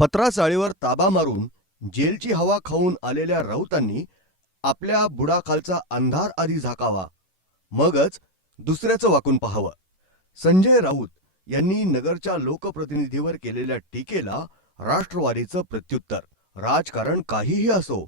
पत्राचाळीवर ताबा मारून जेलची हवा खाऊन आलेल्या राऊतांनी आपल्या बुडाखालचा अंधार आधी झाकावा, मगच दुसऱ्याचं वाकून पाहावं. संजय राऊत यांनी नगरच्या लोकप्रतिनिधीवर केलेल्या टीकेला राष्ट्रवादीचं प्रत्युत्तर. राजकारण काहीही असो,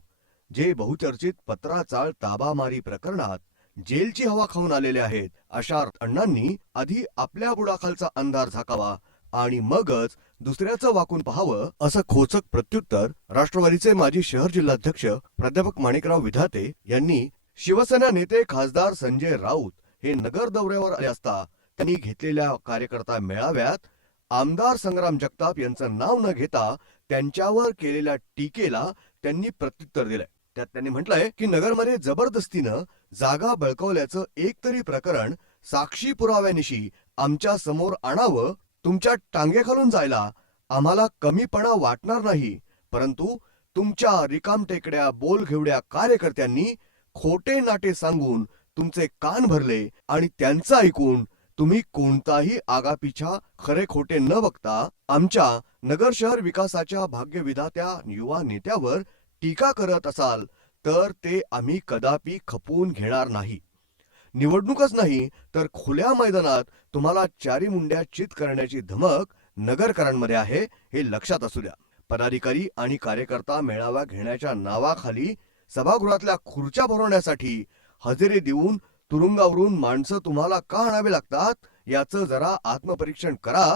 जे बहुचर्चित पत्राचाळ ताबामारी प्रकरणात जेलची हवा खाऊन आलेले आहेत, अशा अण्णांनी आधी आपल्या बुडाखालचा अंधार झाकावा आणि मगच दुसऱ्याचं वाकून पाहावं, असं खोचक प्रत्युत्तर राष्ट्रवादीचे माजी शहर जिल्हाध्यक्ष प्राध्यापक माणिकराव विधाते यांनी शिवसेना नेते खासदार संजय राऊत हे नगर दौऱ्यावर आले असता त्यांनी घेतलेल्या कार्यकर्ता मेळाव्यात आमदार संग्राम जगताप यांचं नाव न घेता त्यांच्यावर केलेल्या टीकेला त्यांनी प्रत्युत्तर दिलंय. त्यात त्यांनी म्हटलंय की नगरमध्ये जबरदस्तीनं जागा बळकावल्याचं एकतरी प्रकरण साक्षी पुराव्यानिशी आमच्या समोर आणावं. तुमच्या टांगेखालून जायला आम्हाला कमीपणा वाटणार नाही, परंतु तुमच्या रिकामटेकड्या बोलघेवड्या कार्यकर्त्यांनी खोटे नाटे सांगून तुमचे कान भरले आणि त्यांचं ऐकून तुम्ही कोणताही आगापिछा खरे खोटे न बघता आमच्या नगर शहर विकासाच्या भाग्यविधात्या युवा नेत्यावर टीका करत असाल तर ते आम्ही कदापि खपवून घेणार नाही. निवडणूकच नाही तर खुल्या मैदानात तुम्हाला चारी मुंड्या चित करण्याची धमक नगरकरांमध्ये आहे, हे लक्षात असू द्या. पदाधिकारी आणि कार्यकर्ता मेळावा घेण्याच्या नावाखाली सभागृहातल्या खुर्च्या भरवण्यासाठी हजेरी देऊन तुरुंगावरून माणसं तुम्हाला का आणावे लागतात, याचं जरा आत्मपरीक्षण करा,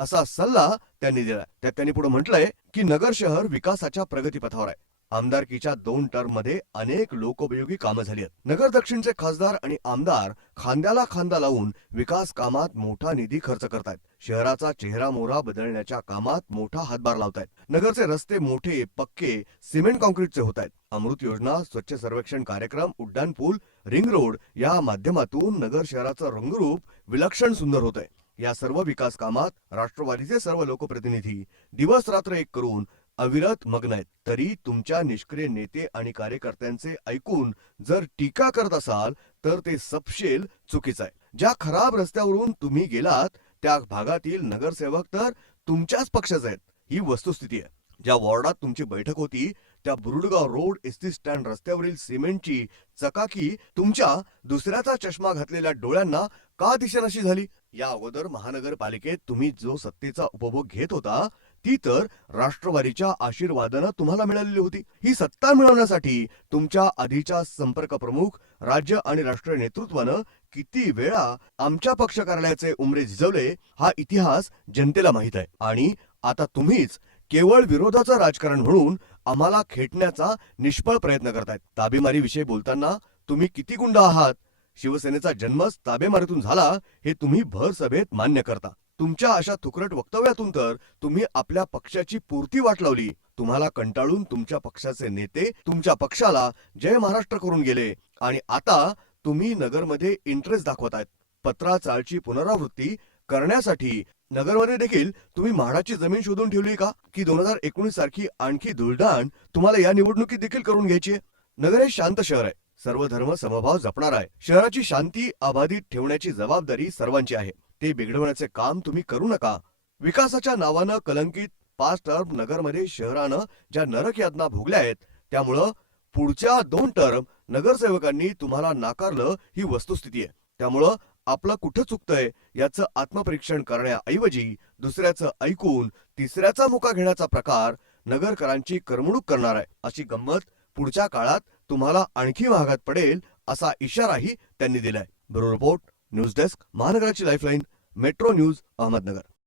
असा सल्ला त्यांनी दिला. त्यात त्यांनी पुढे म्हटलंय की नगर शहर विकासाच्या प्रगतीपथावर आहे. आमदारकीच्या 2 टर्ममध्ये अनेक लोकोपयोगी कामं झाली आहेत. नगर दक्षिणचे खासदार आणि आमदार खांद्याला खांदा लावून विकास कामात मोठा निधी खर्च करतायत. शहराचा चेहरा मोहरा बदलण्याच्या कामात मोठा हातभार लावतायत. नगरचे रस्ते मोठे पक्के सिमेंट कॉन्क्रीटचे होत आहेत. अमृत योजना, स्वच्छ सर्वेक्षण कार्यक्रम, उड्डाण पूल, रिंग रोड या माध्यमातून नगर शहराचं रंगरूप विलक्षण सुंदर होत आहे. या सर्व विकास कामात राष्ट्रवादीचे सर्व लोकप्रतिनिधी दिवस रात्र एक करून अविरत मग्न आहेत. तरी तुमच्या निष्क्रिय नेते आणि कार्यकर्त्यांचे ऐकून जर टीका करत असाल तर ते सपशेल चुकीचं आहे. ज्या खराब रस्त्यावरून तुम्ही गेलात त्या भागातील नगरसेवक तर तुमच्याच पक्षाचे आहेत, ही वस्तुस्थिती आहे. ज्या वॉर्डात तुमची बैठक होती त्या बुरुडगाव रोड एसटी स्टँड रस्त्यावरील सिमेंटची चकाकी तुमच्या दुसऱ्याचा चष्मा घातलेल्या डोळ्यांना का दिसेनाशी झाली? या अगोदर महानगरपालिकेत तुम्ही जो सत्तेचा उपभोग घेत होता ती तर राष्ट्रवादीच्या आशीर्वादानं तुम्हाला मिळालेली होती. ही सत्ता मिळवण्यासाठी तुमच्या आधीच्या संपर्क प्रमुख, राज्य आणि राष्ट्रीय नेतृत्वानं किती वेळा आमच्या पक्ष कार्यालयाचे उमरे झिजवले हा इतिहास जनतेला माहित आहे. आणि आता तुम्हीच केवळ विरोधाचं राजकारण म्हणून आम्हाला खेटण्याचा निष्फळ प्रयत्न करतायत. ताबेमारीविषयी बोलताना तुम्ही किती गुंड आहात, शिवसेनेचा जन्मच ताबेमारीतून झाला हे तुम्ही भर सभेत मान्य करता. तुमच्या अशा तुकरट वक्तव्यातून तर तुम्ही आपल्या पक्षाची पूर्ती वाट लावली. तुम्हाला कंटाळून तुमच्या पक्षाचे नेते तुमच्या पक्षाला जय महाराष्ट्र करून गेले आणि आता तुम्ही नगरमध्ये इंटरेस्ट दाखवतायत. पत्राचाळची पुनरावृत्ती करण्यासाठी नगरमध्ये देखील तुम्ही म्हाडाची जमीन शोधून ठेवली का, की 2019 सारखी आणखी धुळदाण तुम्हाला या निवडणुकीत देखील करून घ्यायची आहे? नगर हे शांत शहर आहे, सर्व धर्म समभाव जपणार आहे. शहराची शांती अबाधित ठेवण्याची जबाबदारी सर्वांची आहे. ते बिघडवण्याचे काम तुम्ही करू नका. विकासाच्या नावानं कलंकित 5 टर्म नगरमध्ये शहरानं ज्या नरक यातना भोगल्या आहेत त्यामुळं पुढच्या 2 टर्म नगरसेवकांनी तुम्हाला नाकारलं, ही वस्तुस्थिती आहे. त्यामुळं आपलं कुठं चुकतंय याचं आत्मपरीक्षण करण्याऐवजी दुसऱ्याचं ऐकून तिसऱ्याचा मुका घेण्याचा प्रकार नगरकरांची करमणूक करणार आहे. अशी गंमत पुढच्या काळात तुम्हाला आणखी महागात पडेल, असा इशाराही त्यांनी दिलाय. ब्युरो रिपोर्ट, न्यूज डेस्क, महानगराची लाईफलाईन, मेट्रो न्यूज, अहमदनगर.